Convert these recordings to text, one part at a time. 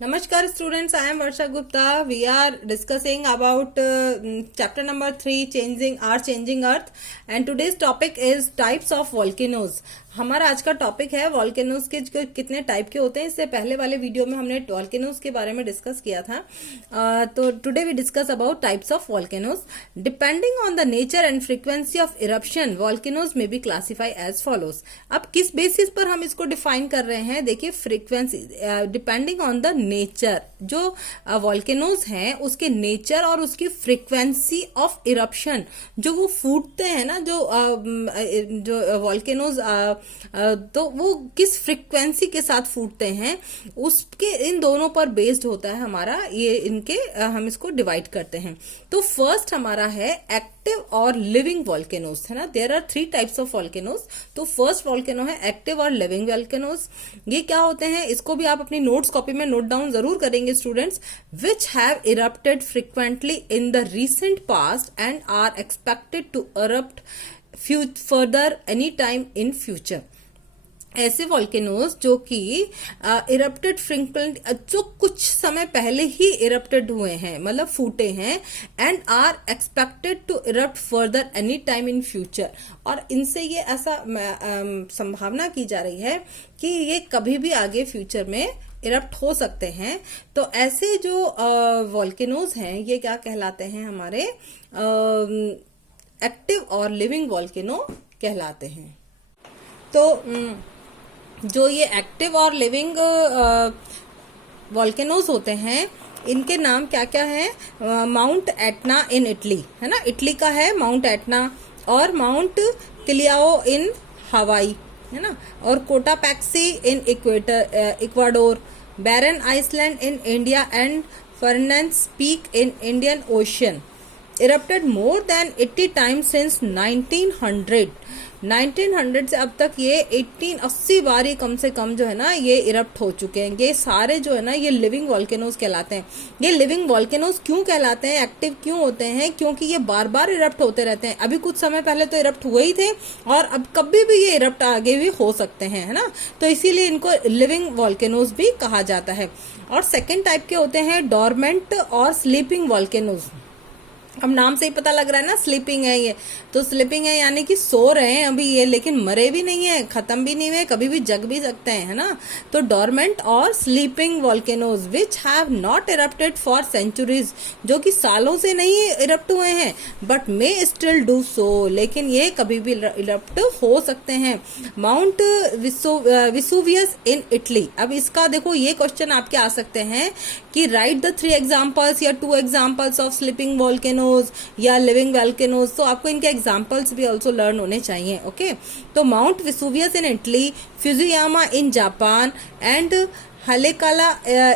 Namaskar students, I am Varsha Gupta. We are discussing about chapter number 3 changing earth and today's topic is types of volcanoes. हमारा आज का topic है volcanoes के कितने type के होते हैं। इससे पहले वाले वीडियो में हमने वॉल्केनोज के बारे में डिस्कस किया था। तो today we discuss about types of volcanoes. Depending on the nature and frequency of eruption volcanoes में बी क्लासिफाई एज फॉलोज। अब किस बेसिस पर हम इसको डिफाइन कर रहे हैं, देखिए frequency depending on the nature, जो वॉल्केनोज हैं उसके नेचर और उसकी फ्रीक्वेंसी ऑफ इरप्शन, जो वो फूटते हैं ना, जो वॉल्केनोज तो वो किस फ्रीक्वेंसी के साथ फूटते हैं, उसके इन दोनों पर बेस्ड होता है हमारा ये इनके हम इसको डिवाइड करते हैं। तो फर्स्ट हमारा है एक्टिव और लिविंग वॉल्केनोज, है ना। There are 3 types of volcanoes. तो फर्स्ट वॉल्केनो है एक्टिव और लिविंग वॉल्केनोज। ये क्या होते हैं, इसको भी आप अपनी नोट्स कॉपी में नोट डाउन जरूर करेंगे students. Which have erupted frequently in the recent past and are expected to erupt further any time in future. ऐसे वॉल्केनोज जो कि इरप्टेड फ्रिक्वेंट, जो कुछ समय पहले ही इरप्टेड हुए हैं, मतलब फूटे हैं, and are expected to erupt further any time in future. और इनसे ये ऐसा संभावना की जा रही है कि ये कभी भी आगे फ्यूचर में इरप्ट हो सकते हैं। तो ऐसे जो वॉल्केनोज हैं ये क्या कहलाते हैं, हमारे एक्टिव और लिविंग वॉल्केनो कहलाते हैं। तो जो ये एक्टिव और लिविंग वॉल्केनोज होते हैं इनके नाम क्या क्या है। माउंट एटना इन इटली, है ना, इटली का है माउंट एटना, और माउंट किलियाओ इन हवाई, है ना, और Cotopaxi in Ecuador, Barren Island in India and Fournaise Peak in Indian Ocean. erupted more than 80 times since 1900 से अब तक ये 80 बार ही कम से कम जो है ना ये इरप्ट हो चुके हैं। ये सारे जो है ना ये लिविंग वॉल्केनोज कहलाते हैं। ये लिविंग वॉल्केनोज क्यों कहलाते हैं, एक्टिव क्यों होते हैं, क्योंकि ये बार बार इरप्ट होते रहते हैं। अभी कुछ समय पहले तो इरप्ट हुए ही थे और अब कभी भी ये इरप्ट आगे भी हो सकते हैं, है ना। तो इसीलिए इनको लिविंग वॉल्केनोज भी कहा जाता है। और सेकेंड टाइप के होते हैं डोरमेंट और स्लीपिंग वॉल्केनोज। अब नाम से ही पता लग रहा है ना, स्लीपिंग है ये, तो स्लीपिंग है यानी कि सो रहे हैं अभी ये, लेकिन मरे भी नहीं है, खत्म भी नहीं हुए, कभी भी जग भी सकते हैं, है ना। तो डोरमेंट और sleeping volcanoes which have not erupted for centuries, जो कि सालों से नहीं इरप्ट हुए हैं, but may still do so, लेकिन ये कभी भी इरप्ट हो सकते हैं। Mount Vesuvius in Italy. अब इसका देखो ये क्वेश्चन आपके आ सकते हैं कि राइट द 3 एग्जाम्पल्स या 2 एग्जाम्पल्स ऑफ स्लीपिंग वॉल्केनो या लिविंग वॉल्केनोज। तो आपको इनके एग्जांपल्स भी ऑल्सो लर्न होने चाहिए। ओके, तो Mount Vesuvius in Italy, Fujiyama in Japan and Haleakala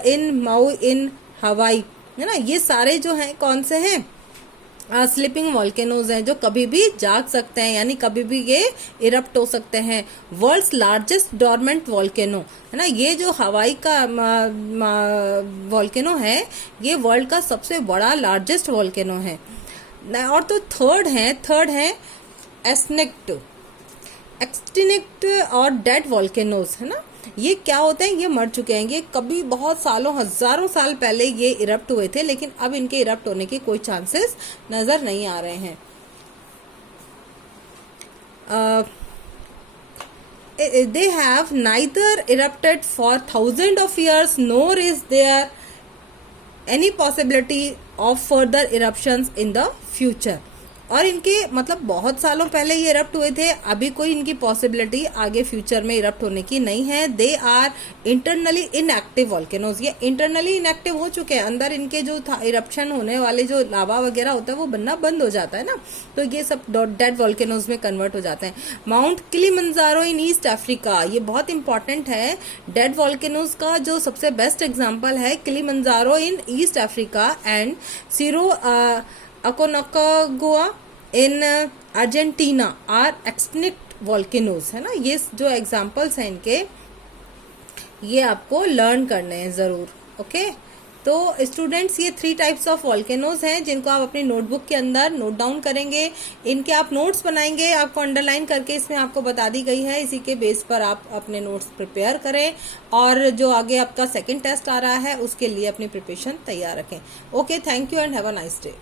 in Maui in Hawaii, है ना। ये सारे जो हैं कौन से हैं, स्लीपिंग वॉल्केनोज हैं, जो कभी भी जाग सकते हैं, यानी कभी भी ये इरप्ट हो सकते हैं। वर्ल्ड्स लार्जेस्ट डोरमेंट वॉल्केनो, है ना, ये जो हवाई का वॉल्केनो है ये वर्ल्ड का सबसे बड़ा लार्जेस्ट वॉल्केनो है। और तो थर्ड है एक्सटिंक्ट और डेड वॉल्केनोज, है ना। ये क्या होते हैं, ये मर चुके हैं, ये कभी बहुत सालों हजारों साल पहले ये इरप्ट हुए थे, लेकिन अब इनके इरप्ट होने के कोई चांसेस नजर नहीं आ रहे हैं। They have neither erupted for thousands of years nor is there any possibility of further eruptions in the future। और इनके मतलब बहुत सालों पहले ये इरप्ट हुए थे, अभी कोई इनकी पॉसिबिलिटी आगे फ्यूचर में इरप्ट होने की नहीं है। They are internally inactive volcanoes, ये इंटरनली इनएक्टिव हो चुके हैं, अंदर इनके जो इरप्शन होने वाले जो लावा वगैरह होता है वो बनना बंद हो जाता है ना, तो ये सब डेड वॉल्केनोज में कन्वर्ट हो जाते हैं। Mount Kilimanjaro in East Africa, ये बहुत इंपॉर्टेंट है। डेड वॉल्केनोज का जो सबसे बेस्ट एग्जाम्पल है Kilimanjaro in East Africa and Cerro Aconcagua in Argentina are extinct volcanoes, है ना। ये जो एग्जाम्पल्स हैं इनके ये आपको लर्न करने हैं जरूर। ओके, तो स्टूडेंट्स ये 3 टाइप्स ऑफ वॉल्केनोज हैं जिनको आप अपनी नोटबुक के अंदर नोट डाउन करेंगे, इनके आप नोट्स बनाएंगे, आपको अंडरलाइन करके इसमें आपको बता दी गई है, इसी के बेस पर आप अपने नोट्स प्रिपेयर करें और जो आगे आपका सेकंड टेस्ट आ रहा है उसके लिए अपनी प्रिपरेशन तैयार रखें। Okay, thank you and have a nice day.